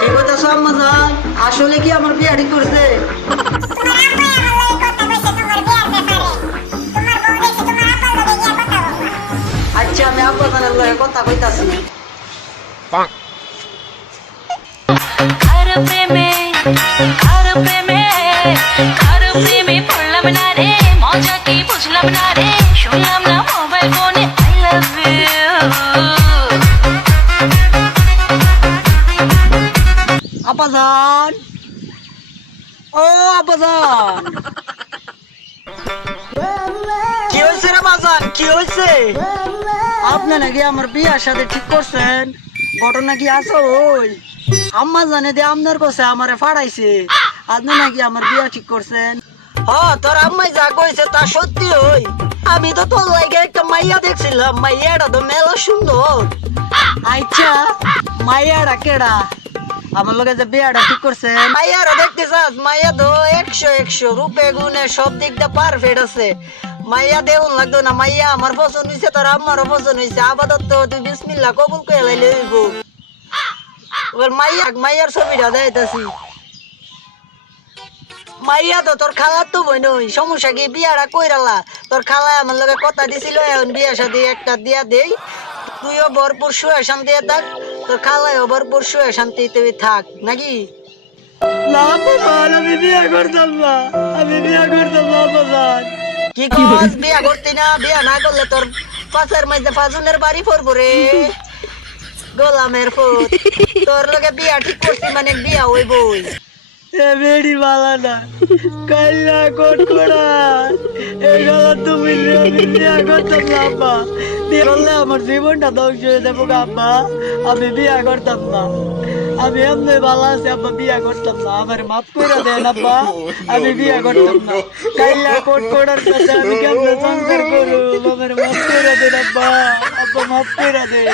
কি বলতেছো আম্মা জান? আসলে কি আমার বিয়ে ঠিক করছে? আচ্ছা আমি আব্বা জানের লগে কথা কইতাছি। পড়লাম না রে, মজা কি বুঝলাম না রে, শুনলাম না মোবাইল ফোনে আই লাভ ইউ। আব্বা জান, ও আব্বা জান, কি হয়েছে রে বাজান? কি হয়েছে? আপনি নাকি আমার বিয়ার সাথে ঠিক করছেন? ঘটনা কি আছে? ওই আম্মা জানে দিয়ে আপনার কাছে আমারে ফাড়াইছে, আপনি নাকি আমার বিয়া ঠিক করছেন? তোর আম্মাই যা কইছে তা সত্যি হই। আমি তো তোর লাগে একটা মাইয়া দেখছিলাম, মাইয়াটা তো মেলা সুন্দর। আচ্ছা মাইয়াটা কেডা? আমার লগে যে বিয়াটা ঠিক করছে মাইয়ারা দেখতে চাস? মাইয়া তো 100 রূপে গুণে সব দিক দিয়ে পারফেক্ট আছে। মাইয়া দেউন লাগতো না, মাইয়া আমার পছন্দ হয়েছে, তোর আমারও পছন্দ হয়েছে। আপাতত তুই বিসমিল্লাহ কবুল করে লাইলে হইব। এবার মাইয়ার ছবিটা দেখাইতাছি। মাইয়া তো তোর খালার তো বই নই, সমস্যা কি? বিয়াটা কইরালা। তোর খালায় আমার লগে কথা দিছিল, এখন বিয়ার সাথে একটা দিয়া দেই, তুইও ভরপুর সুখে শান্তি থাক, তোর খালায়ও ভরপুর সুখে শান্তিতে থাক, নাকি? না বাবান, আমি বিয়া করতাম না, আমি বিয়া করতাম না বাবান। কি কস? বিয়া করতি না? বিয়া না করলে তোর পাশের মাঝে ফাজুনের বাড়ি পড়বো রে, গোলামের ফুট। তোর লগে বিয়া ঠিক করছি মানে বিয়া হইবই। বেড়ি বালা না কাইলা কোট করা এগুলো তুমি আমি বিয়া করতাম না আব্বা। বিয়ে করলে আমার জীবনটা ধ্বংস হয়ে যাবো আব্বা। আমি বিয়া করতাম না, আমি এমনি ভালো আছি আব্বা, বিয়া করতাম না। আমার মাফ করে দেন আব্বা, আমি বিয়া করতাম না। কাইলা কোট করার কাছে আমি কেমনে সংসার করব? আমার মাফ করে দেন আব্বা, আব্বা মাফ করে দেন।